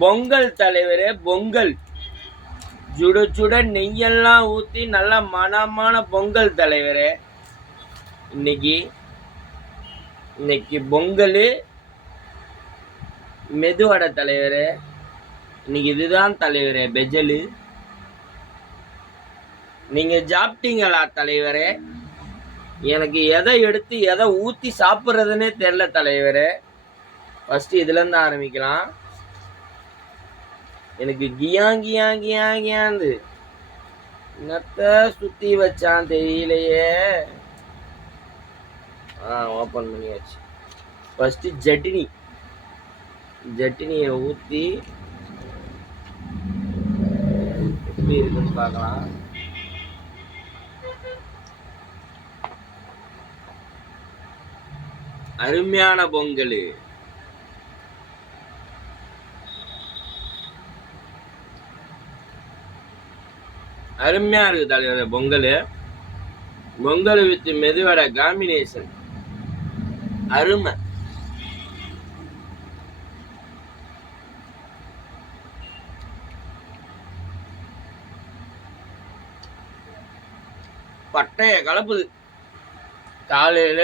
பொங்கல் தலைவரே பொங்கல். சுட சுட நெய்யெல்லாம் ஊற்றி நல்ல மனமான பொங்கல் தலைவரே. இன்னைக்கு பொங்கல் மெதுவடை தலைவரே. இன்னைக்கு இதுதான் தலைவரே பெஜலு. நீங்க சாப்பிட்டீங்களா தலைவரே? எனக்கு எதை எடுத்து எதை ஊற்றி சாப்பிட்றதுன்னே தெரில தலைவரே. ஃபர்ஸ்ட் இதுலேருந்து ஆரம்பிக்கலாம். எனக்கு கியாந்து என்னத்த சுற்றி வச்சான் தெரியலையே. ஓப்பன் பண்ணியாச்சு. ஃபர்ஸ்ட் ஜட்டினியை ஊற்றி எப்படி இருக்குன்னு பார்க்கலாம். அருமையான பொங்கல். அருமையா இருக்கு தலைவர் பொங்கல். பொங்கல் வித் மெதுவடை காம்பினேஷன் அருமை. பட்டைய கலப்புது காலையில.